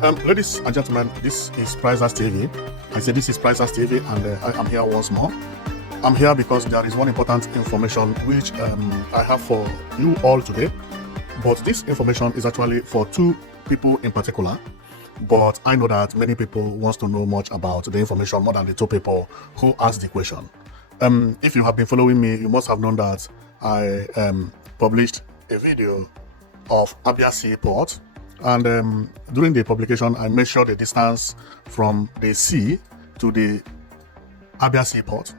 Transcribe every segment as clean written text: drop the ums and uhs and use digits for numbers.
Ladies and gentlemen, this is Prizers TV. I say this is Prizers TV, and I am here once more. I'm here because there is one important information which I have for you all today. But this information is actually for two people in particular. But I know that many people want to know much about the information more than the two people who asked the question. If you have been following me, you must have known that I published a video of Abia Seaport. And during the publication, I measured the distance from the sea to the Abia Seaport.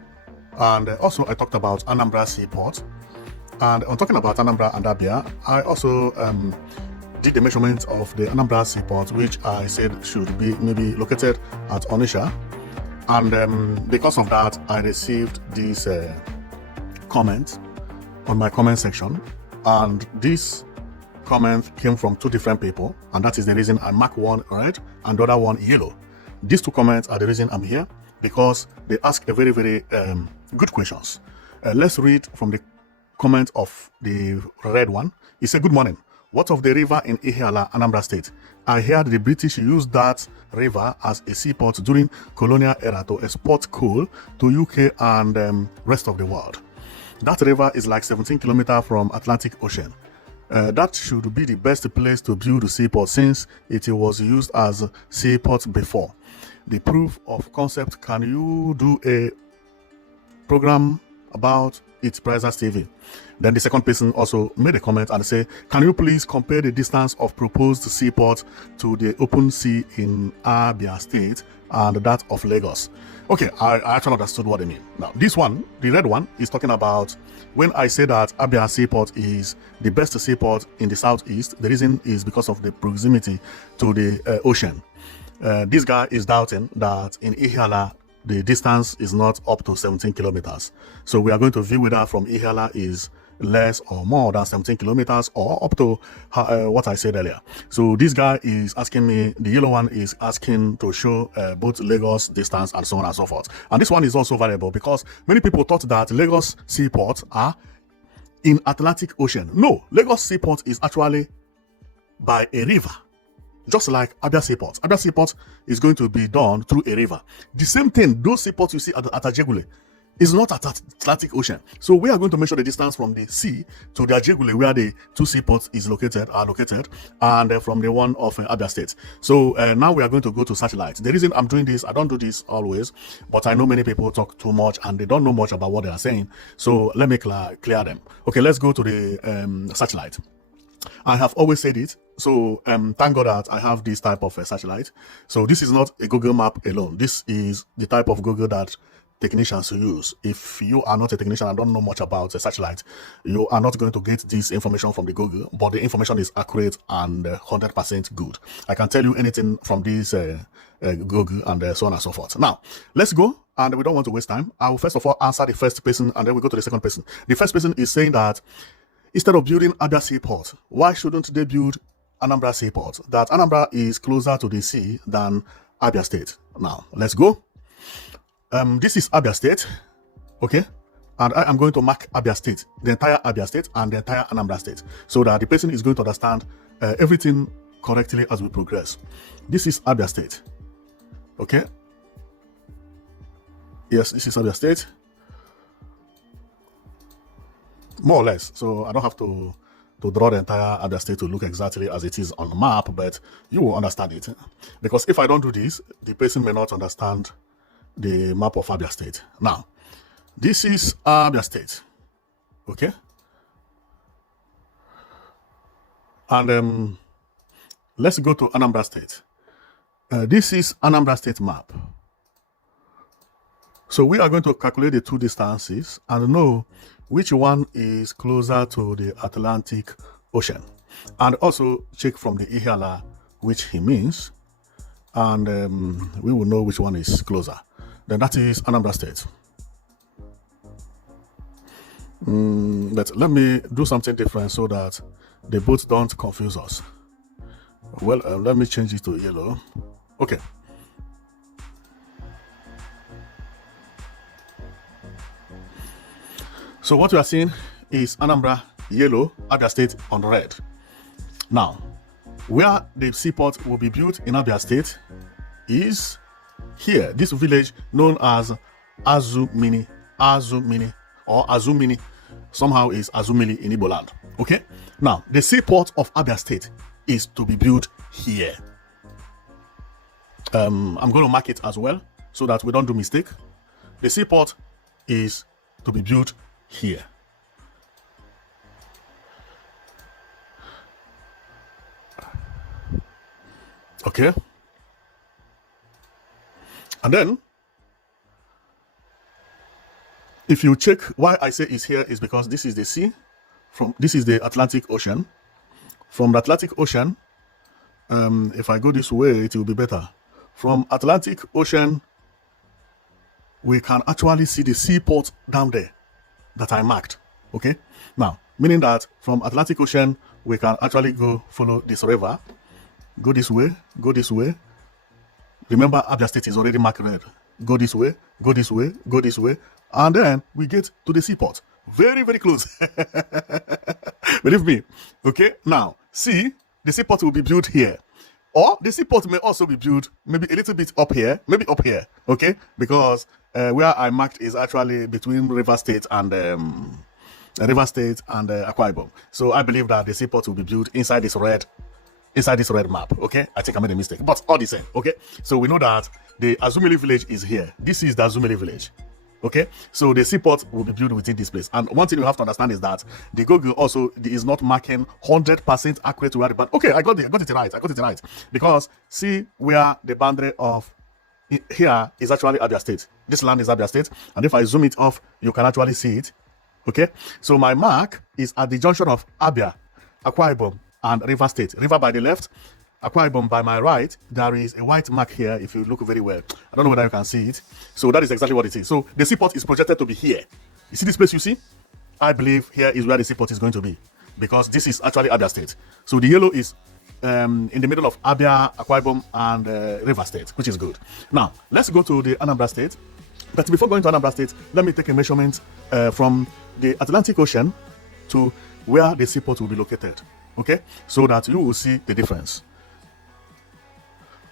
And also I talked about Anambra Seaport. And on talking about Anambra and Abia, I also did the measurement of the Anambra Seaport, which I said should be maybe located at Onitsha. And because of that, I received this comment on my comment section. And this comment came from two different people, and that is the reason I mark one red and the other one yellow. These two comments are the reason I'm here, because they ask a very, very good questions. Let's read from the comment of the red one. He said, "Good morning. What of the river in Ihiala, Anambra State? I heard the British used that river as a seaport during colonial era to export coal to UK and rest of the world. That river is like 17 kilometers from Atlantic Ocean. That should be the best place to build a seaport since it was used as a seaport before. The proof of concept, can you do a program about its Prizers TV?" Then the second person also made a comment and said, "Can you please compare the distance of proposed seaport to the open sea in Abia State and that of Lagos?" Okay, I actually understood what they mean. Now, this one, the red one, is talking about when I say that Abia Seaport is the best seaport in the southeast. The reason is because of the proximity to the ocean. This guy is doubting that in Ihiala, the distance is not up to 17 kilometers. So we are going to view whether from Ihiala is less or more than 17 kilometers or up to what I said earlier. So this guy is asking me, the yellow one is asking to show both Lagos distance and so on and so forth. And this one is also valuable because many people thought that Lagos Seaport are in Atlantic Ocean. No, Lagos Seaport is actually by a river. Just like Abia Seaport. Abia Seaport is going to be done through a river. The same thing, those seaports you see at Ajegule is not at Atlantic Ocean. So we are going to measure the distance from the sea to the Ajegule, where the two seaports are located, and from the one of Abia State. So now we are going to go to satellite. The reason I'm doing this, I don't do this always, but I know many people talk too much and they don't know much about what they are saying. So let me clear them. Okay, let's go to the satellite. I have always said it. So thank God that I have this type of satellite. So this is not a Google map alone. This is the type of Google that technicians use. If you are not a technician and don't know much about a satellite, you are not going to get this information from the Google, but the information is accurate and 100% good. I can tell you anything from this Google and so on and so forth. Now, let's go. And we don't want to waste time. I will first of all answer the first person and then we go to the second person. The first person is saying that instead of building Abia Seaport, why shouldn't they build Anambra Seaport? That Anambra is closer to the sea than Abia State. Now, let's go. This is Abia State, okay? And I am going to mark Abia State, the entire Abia State and the entire Anambra State, so that the person is going to understand everything correctly as we progress. This is Abia State, okay? Yes, this is Abia State. More or less, so I don't have to draw the entire Abia State to look exactly as it is on the map, but you will understand it. Because if I don't do this, the person may not understand the map of Abia State. Now, this is Abia State, okay? And let's go to Anambra State. This is Anambra State map. So we are going to calculate the two distances and know which one is closer to the Atlantic Ocean. And also check from the Ihiala, which he means, and we will know which one is closer. Then that is Anambra State. But let me do something different so that they both don't confuse us. Well, let me change it to yellow. Okay. So what we are seeing is Anambra yellow, Abia State on red. Now, Where the seaport will be built in Abia State is here. This village known as Azumini, or Azumini, somehow is Azumili in Igbo land. Okay? Now, the seaport of Abia State is to be built here. I'm going to mark it as well so that we don't do mistake. The seaport is to be built here. Okay? And then, if you check why I say it's here is because this is the sea. This is the Atlantic Ocean. From the Atlantic Ocean, if I go this way, it will be better. From Atlantic Ocean, we can actually see the seaport down there that I marked. Okay? Now, meaning that from Atlantic Ocean, we can actually go follow this river. Go this way, go this way. Remember, Abia State is already marked red. Go this way, go this way, go this way. And then we get to the seaport. Very, very close. Believe me. Okay, now, see, the seaport will be built here. Or the seaport may also be built maybe a little bit up here, maybe up here. Okay, because where I marked is actually between River State and Akwa Ibom. So I believe that the seaport will be built inside this red map. Okay, I think I made a mistake, but all the same. Okay, so we know that the Azumili village is here. This is the Azumili village. Okay, so the seaport will be built within this place. And one thing you have to understand is that the Google also is not marking 100% accurate where the boundary. Okay, I got it right. Because see where the boundary of here is actually Abia State. This land is Abia State, and if I zoom it off, you can actually see it. Okay, so my mark is at the junction of Abia, Akwa Ibom, and River State. River by the left, Akwa Ibom by my right. There is a white mark here if you look very well. I don't know whether you can see it. So that is exactly what it is. So the seaport is projected to be here. You see this place you see? I believe here is where the seaport is going to be, because this is actually Abia State. So the yellow is in the middle of Abia, Akwa Ibom, and River State, which is good. Now, let's go to the Anambra State. But before going to Anambra State, let me take a measurement from the Atlantic Ocean to where the seaport will be located. Okay? So that you will see the difference.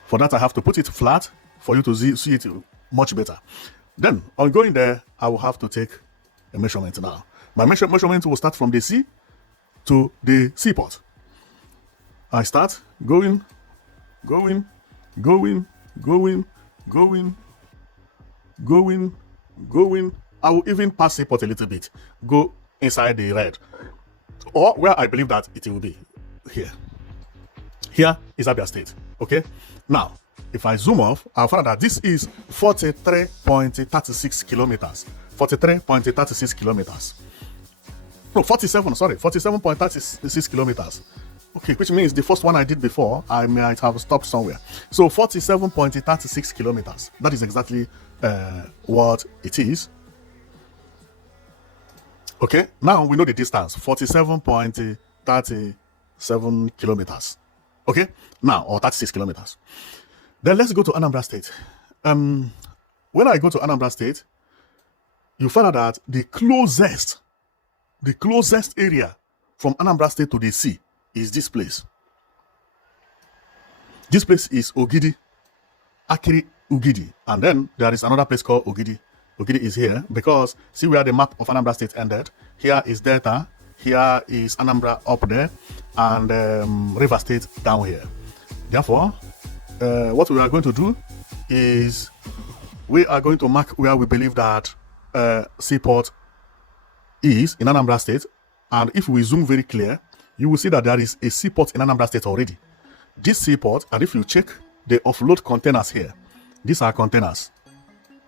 For that, I have to put it flat for you to see it much better. Then, on going there, I will have to take a measurement now. My measurement will start from the sea to the seaport. I start going. I will even pass seaport a little bit. Go inside the red. Or where I believe that it will be. Here. Here is Abia State. Okay? Now, if I zoom off, I'll find that this is 43.36 kilometers. 43.36 kilometers. No, 47.36 kilometers. Okay, which means the first one I did before, I might have stopped somewhere. So 47.36 kilometers. That is exactly what it is. Okay, now we know the distance, 47.37 kilometers. Okay, now, or 36 kilometers. Then let's go to Anambra State. When I go to Anambra State, you find out that the closest area from Anambra State to the sea is this place. This place is Ogidi, Akiri Ugidi. And then there is another place called Ogidi. Ogidi is here because see where the map of Anambra State ended. Here is Delta. Here is Anambra up there, and River State down here. Therefore, what we are going to do is we are going to mark where we believe that seaport is in Anambra State. And if we zoom very clear, you will see that there is a seaport in Anambra State already. This seaport, and if you check, they offload containers here. These are containers.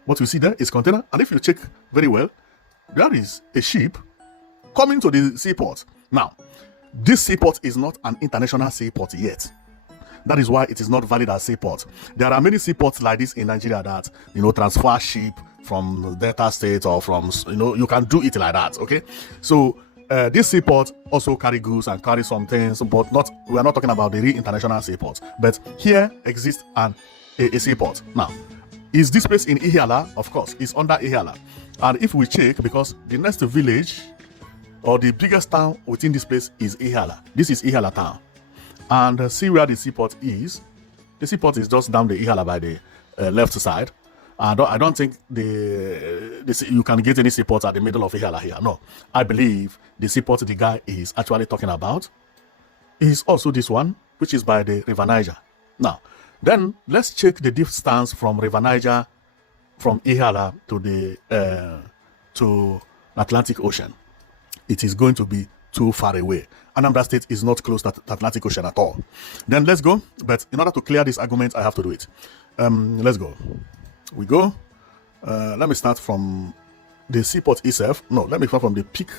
What you see there is container. And if you check very well, there is a ship coming to the seaport. Now, this seaport is not an international seaport yet. That is why it is not valid as seaport. There are many seaports like this in Nigeria that, transfer ship from Delta State or from, you can do it like that, okay? So, this seaport also carry goods and carry some things, but we are not talking about the real international seaport. But here exists a seaport. Now, is this place in Ihiala? Of course, it's under Ihiala. And if we check, because the next village or the biggest town within this place is Ihiala. This is Ihiala town. and see where the seaport is. The seaport is just down the Ihala by the left side. I don't think you can get any seaport at the middle of Ihala here. No, I believe the seaport the guy is actually talking about is also this one, which is by the River Niger. Now, then let's check the distance from River Niger, from Ihala to the to Atlantic Ocean. It is going to be too far away. Anambra State is not close to the Atlantic Ocean at all. Then let's go. But in order to clear this argument, I have to do it. Let's go. We go. Let me start from the seaport itself. No, let me start from the peak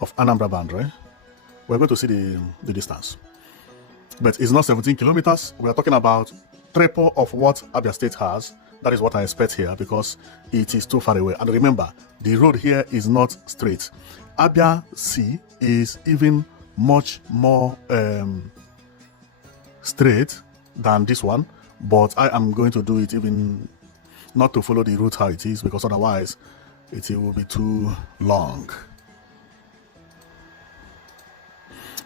of Anambra boundary. We're going to see the distance. But it's not 17 kilometers. We are talking about triple of what Abia State has. That is what I expect here because it is too far away. And remember, the road here is not straight. Abia Sea is even much more straight than this one, but I am going to do it even not to follow the route how it is, because otherwise it will be too long.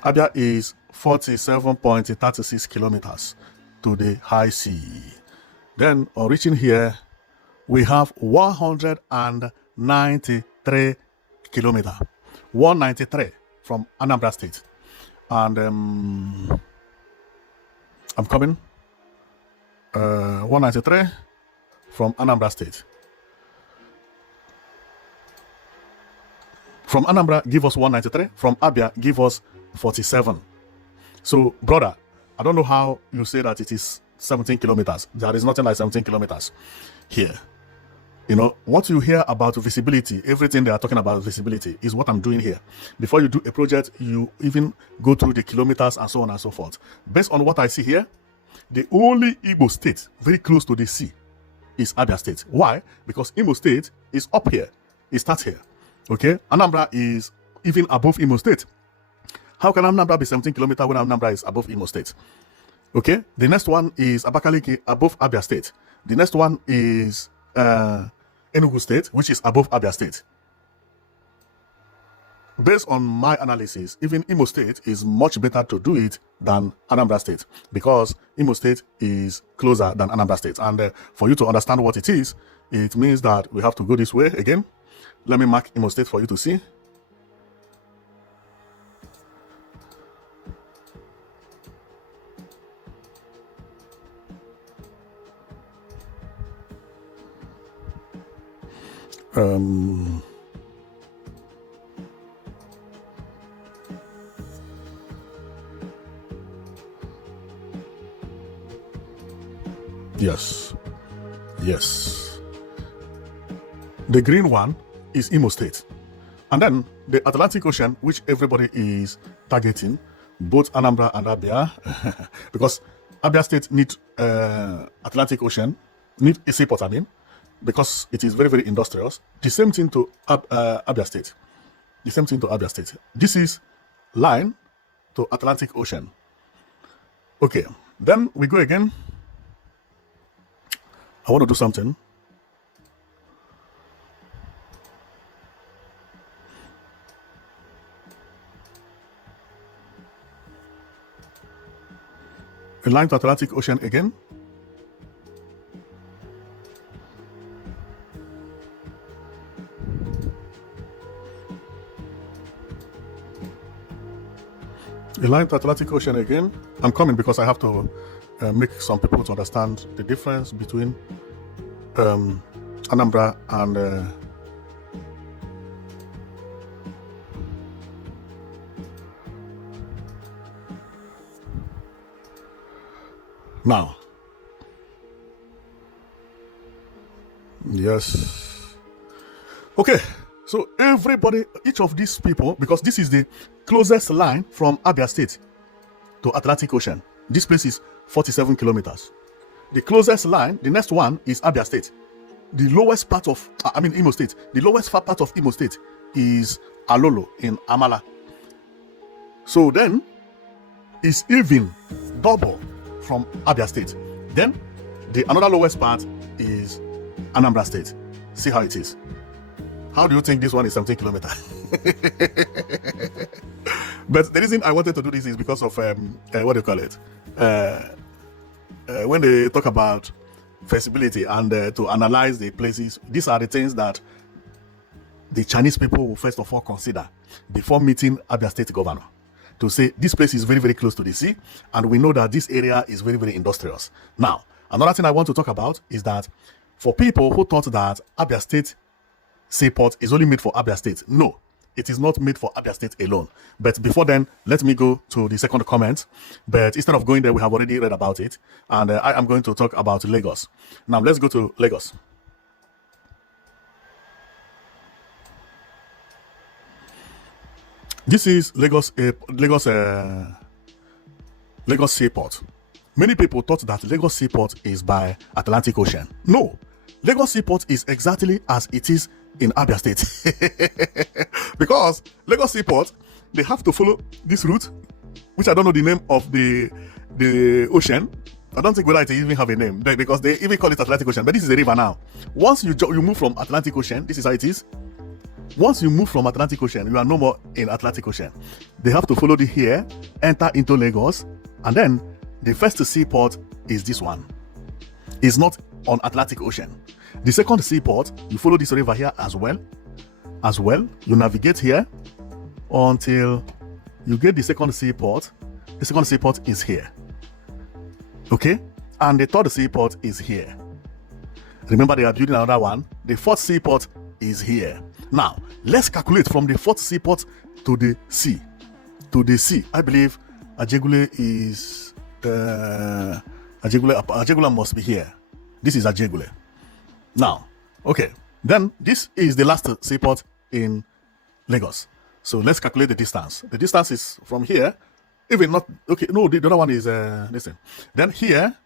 Abia is 47.36 kilometers to the high sea. Then on reaching here, we have 193 kilometers. 193 from Anambra State. And I'm coming. 193 from Anambra State. From Anambra, give us 193. From Abia, give us 47. So, brother, I don't know how you say that it is 17 kilometers. There is nothing like 17 kilometers here. You know, what you hear about visibility, everything they are talking about visibility is what I'm doing here. Before you do a project, you even go through the kilometers and so on and so forth. Based on what I see here, the only Igbo state very close to the sea is Abia State. Why? Because Imo State is up here. It starts here. Okay? Anambra is even above Imo State. How can Anambra be 17 kilometers when Anambra is above Imo State? Okay? The next one is Abakaliki above Abia State. The next one is Enugu State, which is above Abia State. Based on my analysis, even Imo State is much better to do it than Anambra State, because Imo State is closer than Anambra State. And for you to understand what it is, it means that we have to go this way again. Let me mark Imo State for you to see. Yes. The green one is Imo State. And then the Atlantic Ocean, which everybody is targeting, both Anambra and Abia, because Abia State needs Atlantic Ocean, need a seaport, I mean, because it is very, very industrious. The same thing to Abia State. The same thing to Abia State. This is line to Atlantic Ocean. Okay, then we go again. I want to do something. A line to Atlantic Ocean again. A line to Atlantic Ocean again. I'm coming because I have to make some people to understand the difference between Anambra and now. Yes. Okay. So everybody, each of these people, because this is the closest line from Abia State to Atlantic Ocean. This place is 47 kilometers. The closest line, the next one is Abia State. The lowest part of, Imo State. The lowest part of Imo State is Alolo in Amala. So then, it's even double from Abia State. Then, another lowest part is Anambra State. See how it is. How do you think this one is 17 kilometers? But the reason I wanted to do this is because of what do you call it? When they talk about feasibility and to analyze the places, these are the things that the Chinese people will first of all consider before meeting Abia State governor, to say this place is very, very close to the sea, and we know that this area is very, very industrious. Now, another thing I want to talk about is that for people who thought that Abia State Seaport is only made for Abia State, no, it is not made for Abia State alone. But before then, let me go to the second comment. But instead of going there, we have already read about it, and I am going to talk about Lagos. Now, let's go to Lagos. This is Lagos Seaport. Many people thought that Lagos Seaport is by Atlantic Ocean. No, Lagos Seaport is exactly as it is in Abia State. Because Lagos Seaport, they have to follow this route, which I don't know the name of the ocean. I don't think whether it even have a name, because they even call it Atlantic Ocean, but this is a river now. Once you move from Atlantic Ocean, this is how it is. Once you move from Atlantic Ocean, you are no more in Atlantic Ocean. They have to follow the here, enter into Lagos, and then the first seaport is this one. It's not on Atlantic Ocean. The second seaport, you follow this river here as well. You navigate here until you get the second seaport. The second seaport is here. Okay? And the third seaport is here. Remember, they are building another one. The fourth seaport is here. Now, let's calculate from the fourth seaport to the sea. I believe Ajegule is Ajegula must be here. This is Ajegule. Now, okay. Then this is the last seaport in Lagos. So let's calculate the distance. The distance is from here, even not okay. No, the other one is listen. Then here,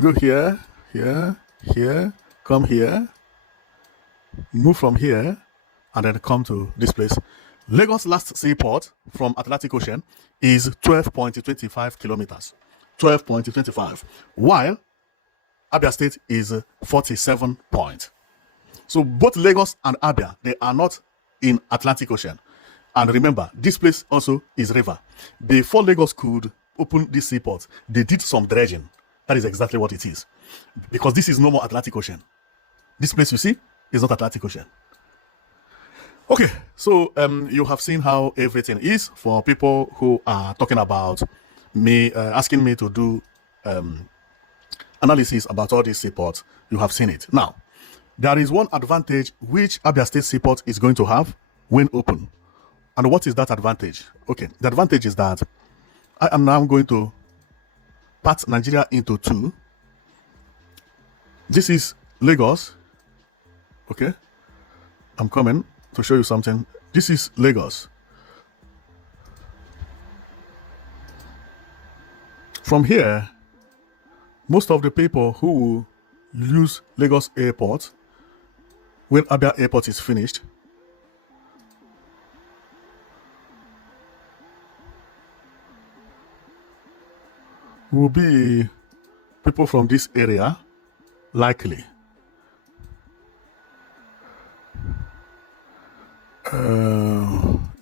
go here, come here, move from here, and then come to this place. Lagos' last seaport from Atlantic Ocean is 12.25 kilometers. 12.25. While Abia State is 47 point. So both Lagos and Abia, they are not in Atlantic Ocean. And remember, this place also is river. Before Lagos could open this seaport, they did some dredging. That is exactly what it is. Because this is no more Atlantic Ocean. This place you see is not Atlantic Ocean. Okay, so you have seen how everything is for people who are talking about me, asking me to do analysis about all these seaports. You have seen it. Now, there is one advantage which Abia State Seaport is going to have when open. And what is that advantage? Okay, the advantage is that I am now going to part Nigeria into two. This is Lagos. Okay, I'm coming to show you something. This is Lagos. From here, most of the people who use Lagos Airport, when Abia Airport is finished, will be people from this area, likely.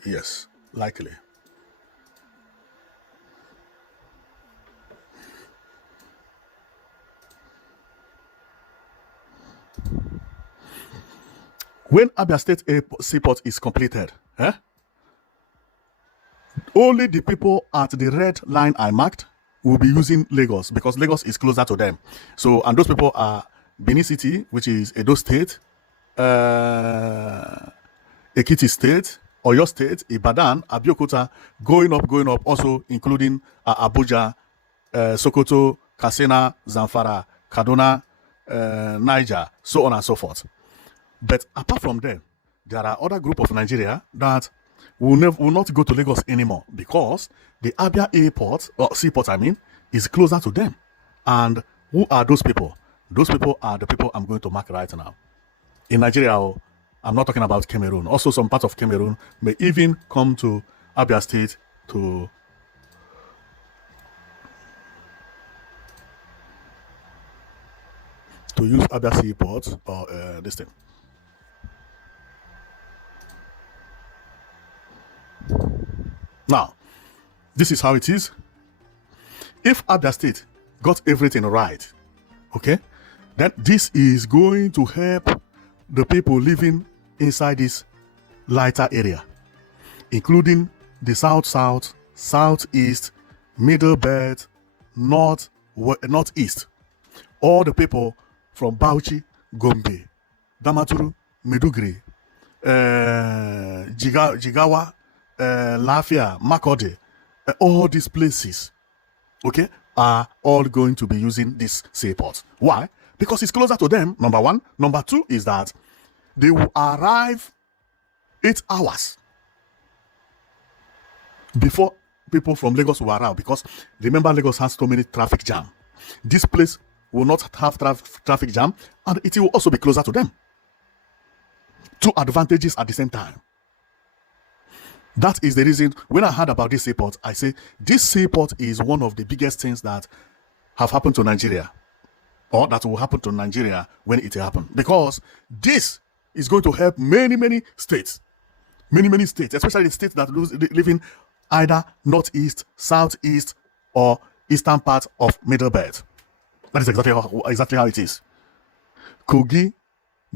Yes, likely. When Abia State Seaport is completed, only the people at the red line I marked will be using Lagos, because Lagos is closer to them. So, and those people are Benin City, which is Edo State, Ekiti State, Oyo State, Ibadan, Abeokuta, going up, also including Abuja, Sokoto, Katsina, Zamfara, Kaduna, Niger, so on and so forth. But apart from them, there are other group of Nigeria that will not go to Lagos anymore, because the Abia Airport, or Seaport I mean, is closer to them. And who are those people? Those people are the people I'm going to mark right now. In Nigeria, I'm not talking about Cameroon. Also, some part of Cameroon may even come to Abia State to use Abia Seaport or this thing. Now, this is how it is. If Abia State got everything right, okay, then this is going to help the people living inside this lighter area, including the south, southeast, middle belt, northeast. All the people from Bauchi, Gombe, Damaturu, Meduguri, Jigawa, Lafia, Makode, all these places, okay, are all going to be using this seaport. Why? Because it's closer to them, number one. Number two is that they will arrive 8 hours before people from Lagos will arrive, because remember, Lagos has so many traffic jam. This place will not have traffic jam, and it will also be closer to them. Two advantages at the same time. That is the reason when I heard about this seaport, I say this seaport is one of the biggest things that have happened to Nigeria, or that will happen to Nigeria when it happens, because this is going to help many states, many states, especially the states that live in either northeast, southeast, or eastern part of Middle Belt. That is exactly how it is. Kogi,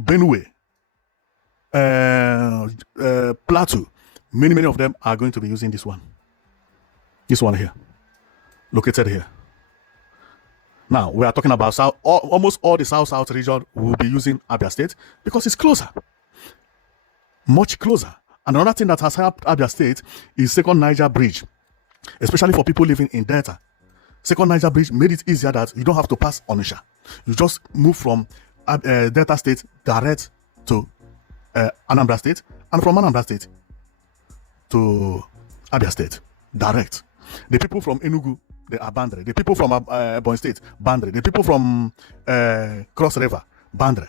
Benue, Plateau, many of them are going to be using this one. This one here, located here. Now, we are talking about almost all the south region will be using Abia State because it's closer, much closer. And another thing that has helped Abia State is Second Niger Bridge, especially for people living in Delta. Second Niger Bridge made it easier that you don't have to pass Onitsha. You just move from Delta State direct to Anambra State, and from Anambra State to Abia State direct. The people from Enugu, they are Bandre. The people from Ebonyi State, Bandre. The people from Cross River, Bandre.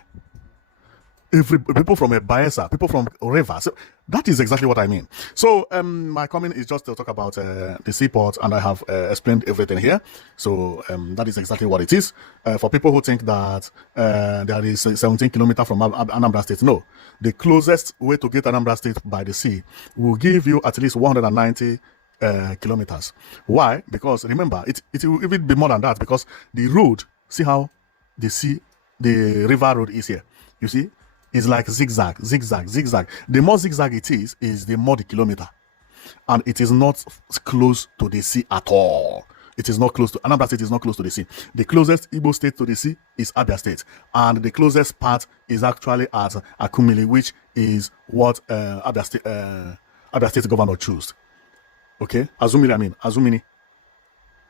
People from Bayelsa, people from River. So that is exactly what I mean. So my comment is just to talk about the seaport, and I have explained everything here. So that is exactly what it is. For people who think that there is 17 kilometers from Anambra State, no. The closest way to get Anambra State by the sea will give you at least 190 kilometers. Why? Because remember, it will even be more than that, because the road, see how the river road is here. You see? It's like zigzag. The more zigzag it is the more the kilometer. And it is not close to the sea at all. It is not close to, Anambra State is not close to the sea. The closest Igbo state to the sea is Abia State. And the closest part is actually at Akumili, which is what Abia State governor chose. Okay? Azumini.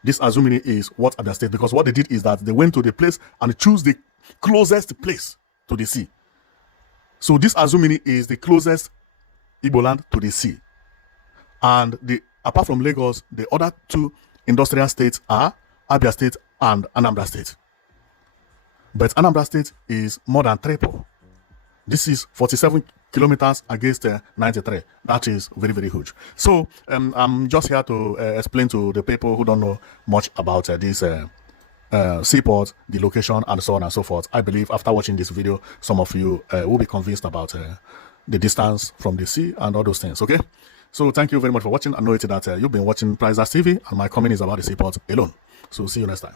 This Azumini is what Abia State, because what they did is that they went to the place and chose the closest place to the sea. So this Azumini is the closest Igbo land to the sea. And apart from Lagos, the other two industrial states are Abia State and Anambra State. But Anambra State is more than triple. This is 47 kilometers against 93. That is very huge. So I'm just here to explain to the people who don't know much about this seaport, the location, and so on and so forth. I believe after watching this video, some of you will be convinced about the distance from the sea and all those things. Okay, so thank you very much for watching. I know that you've been watching Prizers TV, and my comment is about the seaport alone. So see you next time.